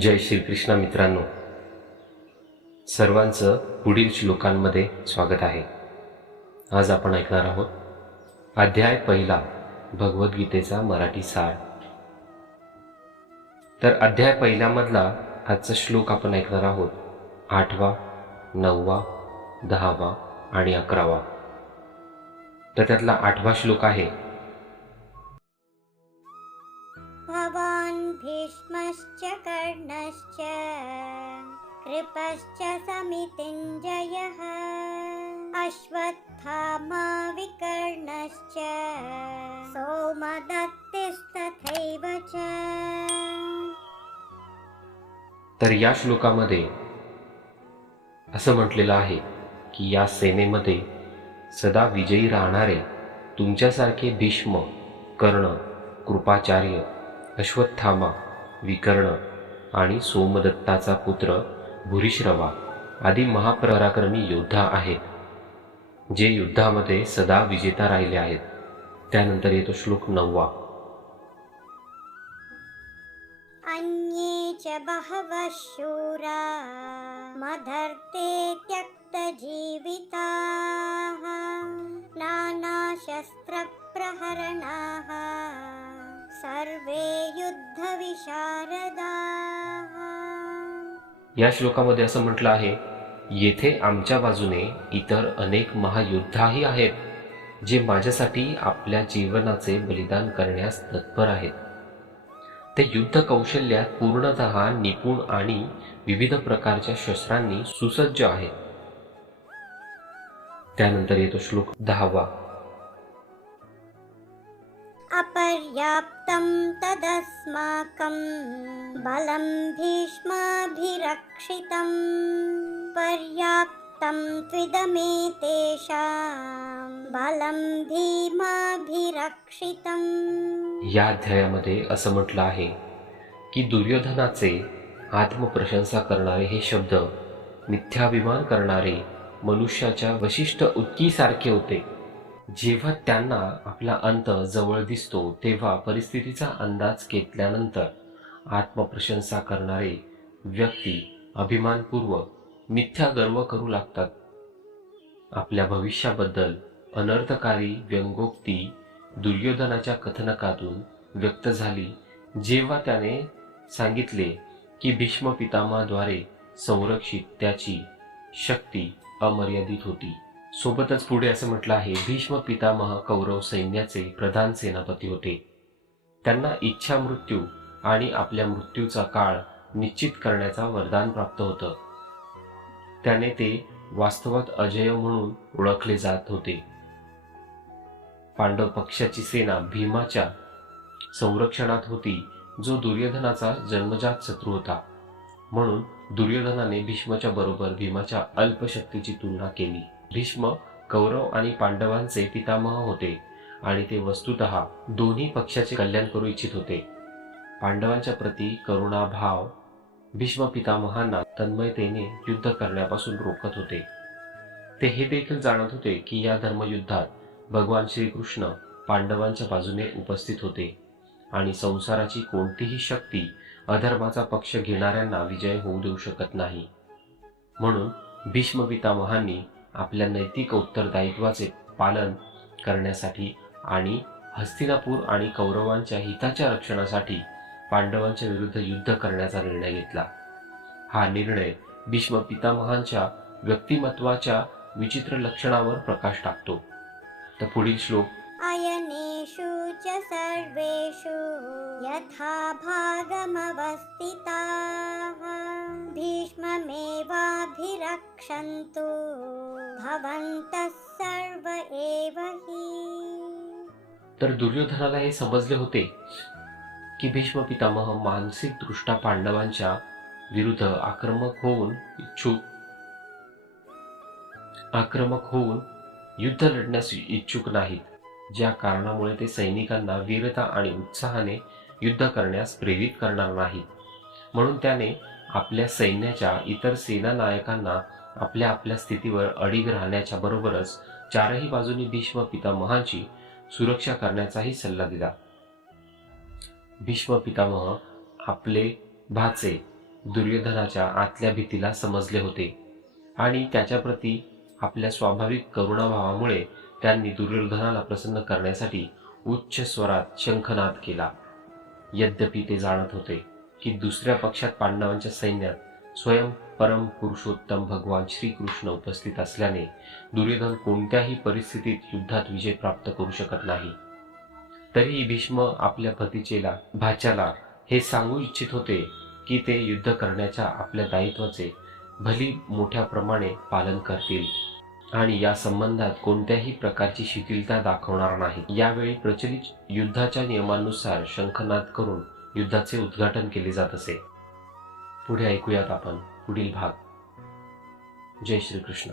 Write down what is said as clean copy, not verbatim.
जय श्रीकृष्ण मित्रांनो, सर्वांचं पुढील श्लोकांमध्ये स्वागत आहे. आज आपण ऐकणार आहोत अध्याय पहिला भगवद्गीतेचा मराठी सार. तर अध्याय पहिल्यामधला आजचा श्लोक आपण ऐकणार आहोत 8वा, 9वा, 10वा आणि 11वा. तर त्यातला 8वा श्लोक आहे, भवान् भीष्मश्च कर्णश्च कृपश्च समितिञ्जयः अश्वत्थामा विकर्णश्च सोमदत्तिस्तथैव च. तर या श्लोकामध्ये असं म्हटलेलं आहे की या सेनेमध्ये सदा विजयी राहणारे तुमच्यासारखे भीष्म, कर्ण, कृपाचार्य, अश्वत्थामा, विकर्ण आणि सोमदत्ताचा पुत्र भूरिश्रवा आदी महापराक्रमी योद्धा आहेत, जे युद्धामध्ये सदा विजेता राहिले आहेत. त्यानंतर येतो श्लोक 9वा. अन्ये च बहवः शूरा मदर्ते त्यक्तजीविताः नानाशस्त्रप्रहरणाः सर्वे युद्धविशारदाः. या श्लोकामध्ये असं म्हटलं आहे, येथे आमच्या बाजूने इतर अनेक महायोद्धाही आहेत, जे माझ्यासाठी आपल्या जीवनाचे बलिदान करण्यास तत्पर आहेत. ते युद्ध कौशल्यात पूर्णतः निपुण आणि विविध प्रकारच्या शस्त्रांनी सुसज्ज आहेत. त्यानंतर येतो श्लोक 10वा. अपर्याप्तं तदस्माकं बलं भीष्माभिरक्षितं पर्याप्तं त्विदमेतेषां बलं भीमाभिरक्षितं. या अध्यायामध्ये असं म्हटलं आहे की दुर्योधनाचे आत्मप्रशंसा करणारे हे शब्द मिथ्याभिमान करणारे मनुष्याच्या वशिष्ठ उत्कीसारखे होते. जेव्हा त्यांना आपला अंत जवळ दिसतो तेव्हा परिस्थितीचा अंदाज घेतल्यानंतर आत्मप्रशंसा करणारे व्यक्ती अभिमानपूर्वक मिथ्या गर्व करू लागतात. आपल्या भविष्याबद्दल अनर्थकारी व्यंगोक्ती दुर्योधनाच्या कथनकातून व्यक्त झाली, जेव्हा त्याने सांगितले की भीष्म पितामहाद्वारे संरक्षित त्याची शक्ती अमर्यादित होती. सोबतच पुढे असं म्हटलं आहे, भीष्म पितामह कौरव सैन्याचे प्रधान सेनापती होते. त्यांना इच्छा मृत्यू आणि आपल्या मृत्यूचा काळ निश्चित करण्याचा वरदान प्राप्त होतं. त्याने ते वास्तवात अजय म्हणून ओळखले जात होते. पांडव पक्षाची सेना भीमाच्या संरक्षणात होती, जो दुर्योधनाचा जन्मजात शत्रू होता. म्हणून दुर्योधनाने भीष्माच्या बरोबर भीमाच्या अल्पशक्तीची तुलना केली. भीष्म कौरव आणि पांडवांचे पितामह होते आणि ते वस्तुतः दोन्ही पक्षाचे कल्याण करू इच्छित होते. पांडवांच्या प्रती करुणाभाव भीष्म पितामहांना तन्मयतेने युद्ध करण्यापासून रोखत होते. ते हे देखील जाणत होते की या धर्मयुद्धात भगवान श्रीकृष्ण पांडवांच्या बाजूने उपस्थित होते आणि संसाराची कोणतीही शक्ती अधर्माचा पक्ष घेणाऱ्यांना विजय होऊ देऊ शकत नाही. म्हणून भीष्म पितामहांनी आपल्या नैतिक उत्तरदायित्वाचे पालन करण्यासाठी आणि हस्तिनापूर आणि कौरवांच्या हिताच्या रक्षणासाठी पांडवांच्या विरुद्ध युद्ध करण्याचा निर्णय घेतला. हा निर्णय भीष्म पितामहांच्या व्यक्तिमत्वाच्या विचित्र लक्षणावर प्रकाश टाकतो. तर पुढील श्लोक, अयनेषु च सर्वेषु यथा भागमवस्थिताः भीष्ममेवाभिरक्षन्तु भवन्तः सर्व एव हि. तर दुर्योधनाला हे समजले होते की भीष्म पितामह मानसिक दृष्ट्या पांडवांच्या विरुद्ध आक्रमक होऊन युद्ध लढण्यास इच्छुक नाहीत, ज्या कारणामुळे ते सैनिकांना वीरता आणि उत्साहाने युद्ध करण्यास प्रेरित करणार नाहीत. म्हणून त्याने आपल्या सैन्याच्या इतर सेना नायकांना आपल्या आपल्या स्थितीवर अडीग राहण्याच्या बरोबरच चारही बाजूनी भीष्म पितामहांची सुरक्षा करण्याचाही सल्ला दिला. भीष्म पितामह आपले भाचे दुर्योधनाच्या आतल्या भीतीला समजले होते आणि त्याच्याप्रती आपल्या स्वाभाविक करुणाभावामुळे त्यांनी दुर्योधनाला प्रसन्न करण्यासाठी उच्च स्वरात शंखनाद केला. यद्यपि ते जाणत होते की दुसऱ्या पक्षात पांडवांच्या सैन्यात स्वयं परम पुरुषोत्तम भगवान श्रीकृष्ण उपस्थित असल्याने दुर्योधन कोणत्याही परिस्थितीत युद्धात विजय प्राप्त करू शकत नाही, तरीही भीष्म आपल्या भतीजेला भाच्याला हे सांगू इच्छित होते की ते युद्ध करण्याच्या आपल्या दायित्वाचे भली मोठ्या प्रमाणे पालन करतील आणि या संबंधात कोणत्याही प्रकारची शिथिलता दाखवणार नाही. यावेळी प्रचलित युद्धाच्या नियमानुसार शंखनाद करून युद्धाचे उद्घाटन केले जात असे. पुढे ऐकूयात आपण पुढील भाग. जय श्रीकृष्ण.